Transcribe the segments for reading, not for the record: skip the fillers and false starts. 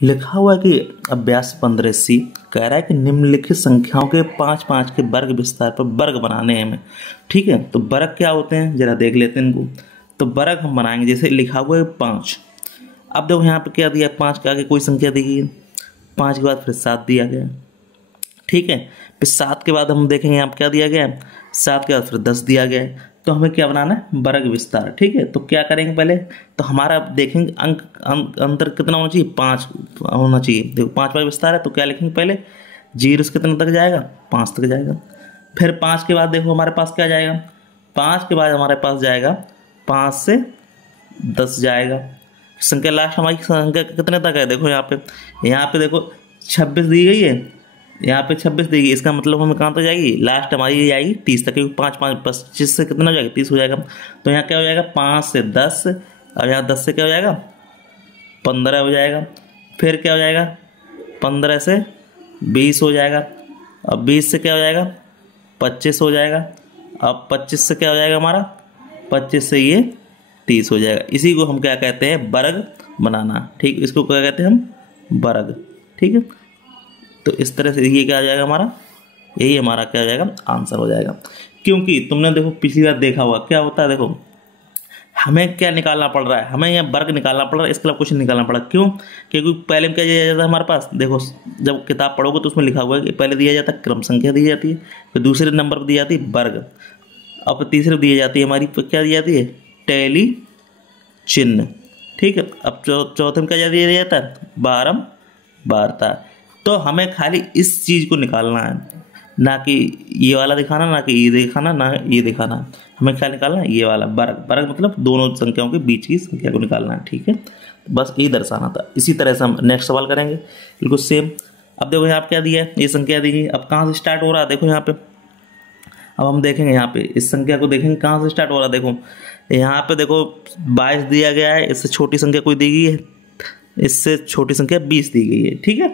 लिखा हुआ है कि अभ्यास 15C कह रहा है कि निम्नलिखित संख्याओं के 5-5 के वर्ग विस्तार पर वर्ग बनाने हैं हमें। ठीक है, तो वर्ग क्या होते हैं जरा देख लेते हैं इनको। तो वर्ग हम बनाएंगे, जैसे लिखा हुआ है 5। अब देखो यहाँ पे क्या दिया, 5 के आगे कोई संख्या दी गई है, 5 के बाद फिर 7 दिया गया। ठीक है, फिर 7 के बाद हम देखेंगे यहाँ पे क्या दिया गया है, 7 के बाद फिर 10 दिया गया है। तो हमें क्या बनाना है, वर्ग विस्तार। ठीक है, तो क्या करेंगे पहले, तो हमारा देखेंगे अंतर कितना होना चाहिए, 5 होना चाहिए। देखो 5 पर विस्तार है तो क्या लिखेंगे पहले, 0 से कितने तक जाएगा, 5 तक जाएगा। फिर 5 के बाद देखो हमारे पास क्या जाएगा, 5 के बाद हमारे पास जाएगा 5 से 10 जाएगा। संख्या लास्ट हमारी संख्या कितने तक है, देखो यहाँ पे देखो 26 दी गई है, यहाँ पे 26 दी गई, इसका मतलब हमें कहाँ तक जाएगी, लास्ट हमारी ये आएगी 30 तक, क्योंकि 5 5 25 से कितना हो जाएगा, 30 हो जाएगा। तो यहाँ क्या हो जाएगा, 5 से 10, और यहाँ 10 से क्या हो जाएगा, 15 हो जाएगा। फिर क्या हो जाएगा, 15 से 20 हो जाएगा, अब 20 से क्या हो जाएगा, 25 हो जाएगा। अब 25 से क्या हो जाएगा हमारा, 25 से ये 30 हो जाएगा। इसी को हम क्या कहते हैं, वर्ग बनाना। ठीक, इसको क्या कहते हैं हम, वर्ग। ठीक है, तो इस तरह से ये क्या आ जाएगा हमारा, यही हमारा क्या हो जाएगा, आंसर हो जाएगा। क्योंकि तुमने देखो पिछली बार देखा हुआ क्या होता है, देखो हमें क्या निकालना पड़ रहा है, हमें यहाँ वर्ग निकालना पड़ रहा है, इसके अलावा कुछ नहीं निकालना पड़ा। क्यों, क्योंकि पहले में क्या दिया जाता है हमारे पास, देखो जब किताब पढ़ोगे तो उसमें लिखा हुआ है कि पहले दिया जाता है क्रम संख्या दी जाती है, फिर दूसरे नंबर पर दी जाती है वर्ग, अब तीसरे दी जाती है हमारी क्या दी जाती है, टैली चिन्ह। ठीक है, अब चौथे में क्या दिया जाता है, बारंबारता। तो हमें खाली इस चीज़ को निकालना है, ना कि ये वाला दिखाना, ना कि ये दिखाना, ना ये दिखाना। हमें क्या निकालना है, ये वाला वर्ग। वर्ग मतलब दोनों संख्याओं के बीच की संख्या को निकालना है। ठीक है, बस यही दर्शाना था। इसी तरह से हम नेक्स्ट सवाल करेंगे बिल्कुल सेम। अब देखो यहाँ पे क्या दिया है, ये संख्या दी गई। अब कहाँ से स्टार्ट हो रहा है, देखो यहाँ पे अब हम देखेंगे, यहाँ पे इस संख्या को देखेंगे कहाँ से स्टार्ट हो रहा है। देखो यहाँ पे देखो 22 दिया गया है, इससे छोटी संख्या कोई दी गई है, इससे छोटी संख्या 20 दी गई है। ठीक है,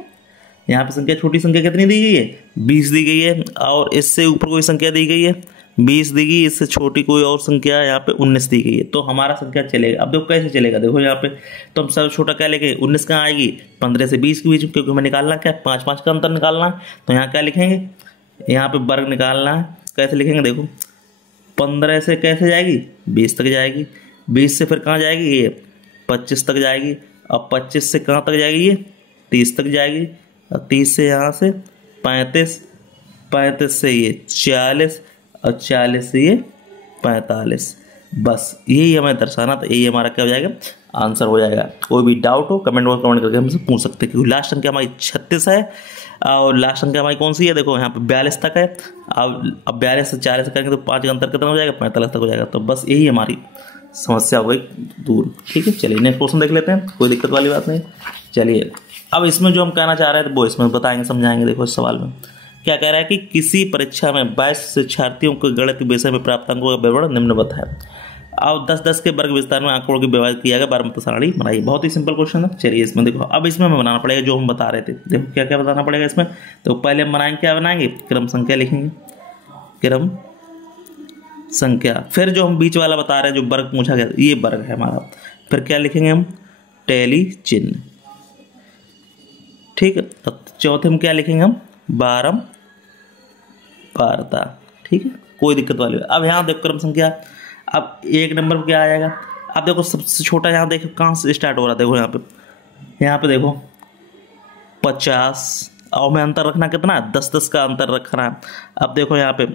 यहाँ पे संख्या छोटी संख्या कितनी दी गई है, 20 दी गई है, और इससे ऊपर कोई संख्या दी गई है 20 दी गई, इससे छोटी कोई और संख्या यहाँ पे 19 दी गई है। तो हमारा संख्या चलेगा। अब देखो कैसे चलेगा, देखो यहाँ पे तो हम सब छोटा क्या लेंगे, 19 कहाँ आएगी, 15 से 20 के बीच, क्योंकि हमें निकालना क्या है, 5-5 का अंतर निकालना है। तो यहाँ क्या लिखेंगे, यहाँ पे वर्ग निकालना है। कैसे लिखेंगे, देखो 15 से कैसे जाएगी, 20 तक जाएगी, 20 से फिर कहाँ जाएगी, ये 25 तक जाएगी, अब 25 से कहाँ तक जाएगी, ये 30 तक जाएगी, और 30 से यहाँ से 35, 35 से ये 40, और 40 से ये 45। बस यही हमें दर्शाना था, यही हमारा क्या हो जाएगा, आंसर हो जाएगा। कोई भी डाउट हो कमेंट बॉक्स कमेंट करके हमसे पूछ सकते हैं, क्योंकि लास्ट संख्या हमारी 36 है, और लास्ट संख्या हमारी कौन सी है, देखो यहाँ पे 42 तक है। अब 42 से 40 करेंगे तो 5 का अंतर कितना हो जाएगा, 45 तक हो जाएगा। तो बस यही हमारी समस्या हो गई दूर। ठीक है, चलिए नेक्स्ट क्वेश्चन देख लेते हैं, कोई दिक्कत वाली बात नहीं। चलिए अब इसमें जो हम कहना चाह रहे थे वो इसमें बताएंगे, समझाएंगे। देखो इस सवाल में क्या कह रहा है कि किसी परीक्षा में 22 शिक्षार्थियों को गणित विषय में प्राप्त अंकों का विवरण निम्नवत है। अब 10-10 के वर्ग विस्तार में आंकड़ों की विभाजित किया गया 12 सारणी बनाई। बहुत ही सिंपल क्वेश्चन है। चलिए इसमें देखो, अब इसमें हमें बनाना पड़ेगा जो हम बता रहे थे। देखो क्या क्या बताना पड़ेगा इसमें। तो पहले हम बनाएंगे, क्या बनाएंगे, क्रम संख्या लिखेंगे, क्रम संख्या। फिर जो हम बीच वाला बता रहे हैं, जो वर्ग पूछा गया ये वर्ग है हमारा। फिर क्या लिखेंगे हम, टैली चिन्ह। ठीक है, अब चौथे में क्या लिखेंगे हम, बारंबारता। ठीक है, कोई दिक्कत वाली। अब यहाँ देखो क्रम संख्या, अब एक नंबर पर क्या आ जाएगा। अब देखो सबसे छोटा यहाँ देखो कहाँ से स्टार्ट हो रहा है, देखो यहाँ पे देखो 50, और में अंतर रखना कितना है, 10-10 का अंतर रखना है। अब देखो यहाँ पे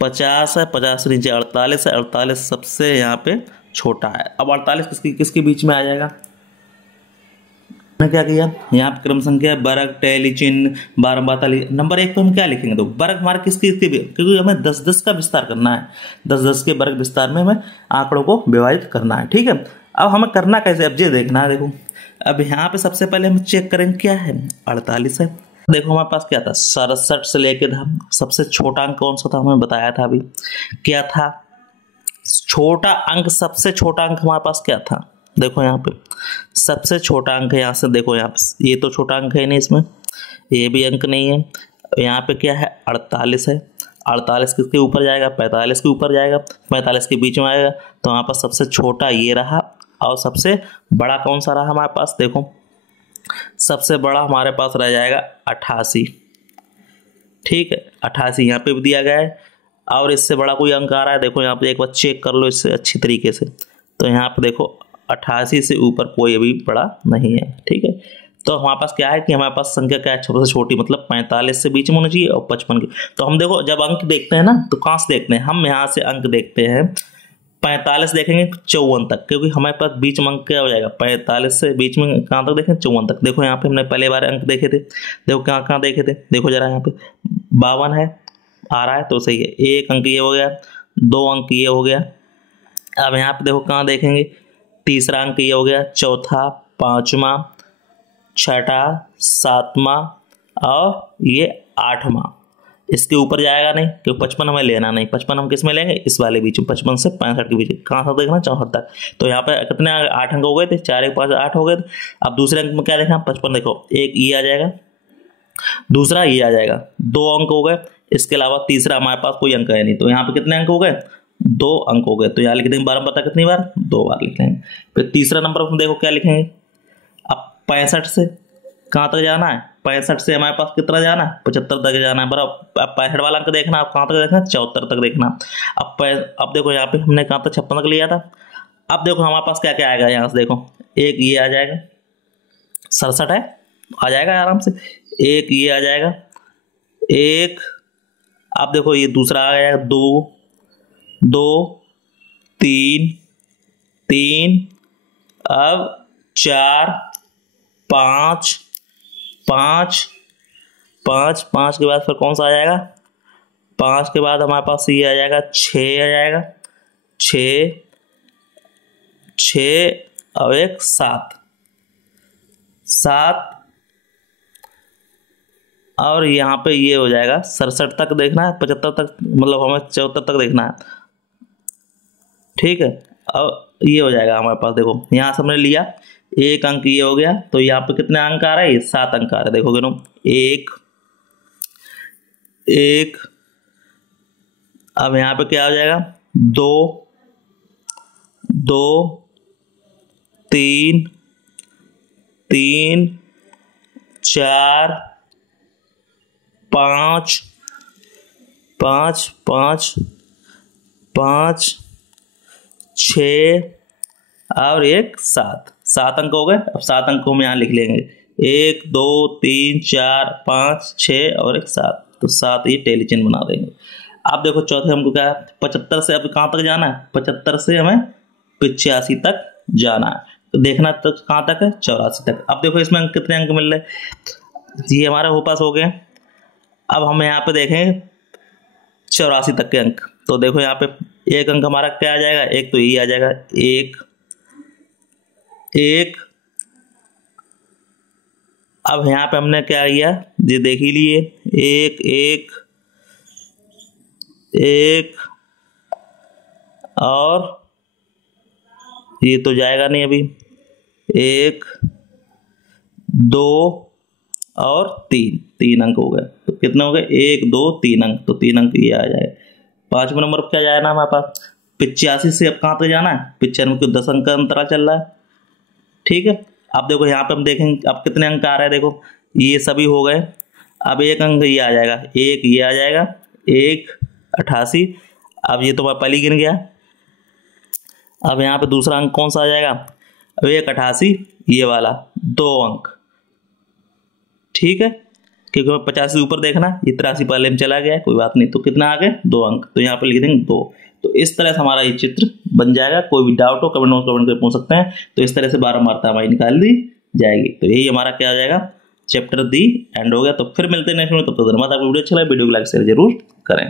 50 है, 50 से नीचे 48 है, 48 सबसे यहाँ पे छोटा है। अब 48 किसके बीच में आ जाएगा, क्या किया, यहाँ पे क्रम संख्या, वर्ग, टैली चिन्ह, बारंबारता। नंबर 1 पे हम क्या लिखेंगे, तो वर्ग हमारे किसके, क्योंकि हमें 10-10 का विस्तार करना है, 10-10 के वर्ग विस्तार में हमें आंकड़ों को विभाजित करना है। ठीक है, अब हमें करना कैसे, अब ये देखना है। देखो अब यहाँ पे सबसे पहले हम चेक करेंगे क्या है, 48 है। देखो हमारे पास क्या था, 67 से लेके था, सबसे छोटा अंक कौन सा था, हमें बताया था अभी क्या था, छोटा अंक, सबसे छोटा अंक हमारे पास क्या था, देखो यहाँ पे सबसे छोटा अंक है। यहाँ से देखो, यहाँ पे ये तो छोटा अंक है नहीं, इसमें ये भी अंक नहीं है। यहाँ पे क्या है, 48 है। 48 किसके ऊपर जाएगा, 45 के ऊपर जाएगा, 45 के बीच में आएगा। तो यहाँ पर सबसे छोटा ये रहा, और सबसे बड़ा कौन सा रहा हमारे पास, देखो सबसे बड़ा हमारे पास रह जाएगा 88। ठीक है, 88 यहाँ पे भी दिया गया है। और इससे बड़ा कोई अंक आ रहा है, देखो यहाँ पे एक बार चेक कर लो इससे अच्छी तरीके से। तो यहाँ पे देखो 88 से ऊपर कोई अभी बड़ा नहीं है। ठीक है, तो हमारे पास क्या है कि हमारे पास संख्या क्या है, छोटे से छोटी, मतलब 45 से बीच में होनी चाहिए और 55 की। तो हम देखो जब अंक देखते हैं ना तो कहाँ से देखते हैं, हम यहाँ से अंक देखते हैं 45 देखेंगे 54 तक, क्योंकि हमारे पास बीच में अंक क्या हो जाएगा 45 से बीच में कहाँ तक देखें 54 तक। देखो यहाँ पे हमने पहले बार अंक देखे थे, देखो कहाँ कहाँ देखे थे, देखो जरा यहाँ पे 52 है आ रहा है तो सही है, एक अंक ये हो गया, 2 अंक ये हो गया। अब यहाँ पे देखो कहाँ देखेंगे, तीसरा अंक ये हो गया, चौथा, पांचवा, छठा, सातवां और ये 8वां। इसके ऊपर जाएगा नहीं क्योंकि 55 हमें लेना नहीं, 55 हम किस में लेंगे, इस वाले बीच में, 55 से 65 के बीच। कहाँ तक देखना, 64 तक। तो यहाँ पे कितने 8 अंक हो गए थे, 4 1 5 8 हो गए थे। अब दूसरे अंक में क्या देखा, 55 देखो, एक ये आ जाएगा, दूसरा ये आ जाएगा, 2 अंक हो गए। इसके अलावा तीसरा हमारे पास कोई अंक है नहीं, तो यहाँ पे कितने अंक हो गए, 2 अंक हो गए। तो यहाँ लिख देंगे 12 पता कितनी बार, 2 बार लिख लेंगे। फिर तीसरा नंबर हम देखो क्या लिखेंगे, अब 65 से कहाँ तक जाना है, 65 से हमारे पास कितना जाना है, 75 तक जाना है बराबर। अब 65 वाला अंक देखना, आप कहाँ तक देखना, 74 तक देखना। अब देखो यहाँ पे हमने कहाँ तक 56 तक लिया था। अब देखो हमारे पास क्या क्या आएगा, यहाँ से देखो एक ये आ जाएगा, 67 है, आ जाएगा आराम से। एक ये आ जाएगा, एक, अब देखो ये दूसरा आ जाएगा, 2 2 3 3, अब 4 5 5 5 5 के बाद फिर कौन सा आ जाएगा, 5 के बाद हमारे पास ये आ जाएगा, 6 आ जाएगा, 6 6 और एक 7 7, और यहाँ पे ये हो जाएगा 67 तक देखना है, 75 तक, मतलब हमें 74 तक देखना है। ठीक है, अब ये हो जाएगा हमारे पास, देखो यहाँ से हमने लिया, एक अंक ये हो गया, तो यहाँ पे कितने अंक आ रहे हैं, 7 अंक आ रहे हैं। देखो गिनो, 1 1, अब यहाँ पे क्या हो जाएगा, 2 2 3 3 4 5 5 5 5 6 और एक 7 7 अंक हो गए। अब 7 अंकों में यहाँ लिख लेंगे, 1 2 3 4 5 6 और एक 7, तो 7 ये टेली चिन्ह बना देंगे। अब देखो चौथे हमको क्या है, 75 से अब कहाँ तक जाना है, 75 से हमें 85 तक जाना है। तो देखना तक कहाँ तक है, 84 तक। अब देखो इसमें अंक कितने अंक मिल रहे, ये हमारा हो पास हो गए। अब हम यहाँ पे देखें 84 तक के अंक, तो देखो यहाँ पे एक अंक हमारा क्या आ जाएगा, एक तो ये आ जाएगा, 1 1। अब यहाँ पे हमने क्या किया, ये देख ही लिए, 1 1 1 और ये तो जाएगा नहीं अभी, 1 2 और 3 अंक हो गए। तो कितने हो गए, 1 2 3 अंक, तो 3 अंक ये आ जाए। 5वें नंबर पर क्या जाना हमारे पास, 85 से अब कहाँ तक जाना है, 95 को 10 अंक का अंतराल चल रहा है। ठीक है, अब देखो यहाँ पे हम देखेंगे अब कितने अंक आ रहे हैं, देखो ये सभी हो गए। अब एक अंक ये आ जाएगा, एक ये आ जाएगा, 1 88। अब ये तो मैं पहले गिन गया। अब यहाँ पे दूसरा अंक कौन सा आ जाएगा, अब 1 88 ये वाला 2 अंक। ठीक है, क्योंकि 50 से ऊपर देखना, ये 83 पहले में चला गया, कोई बात नहीं। तो कितना आ गए, 2 अंक, तो यहाँ पे लिख देंगे 2। तो इस तरह से हमारा ये चित्र बन जाएगा। कोई भी डाउट हो कमेंट करके पूछ सकते हैं। तो इस तरह से 12 मात्रा हमारी निकाल दी जाएगी। तो यही हमारा क्या हो जाएगा, चैप्टर दी एंड हो गया। तो फिर मिलते हैं नेक्स्ट में, तब तक धन्यवाद। आपको वीडियो अच्छा लगा, वीडियो को लाइक शेयर जरूर करें।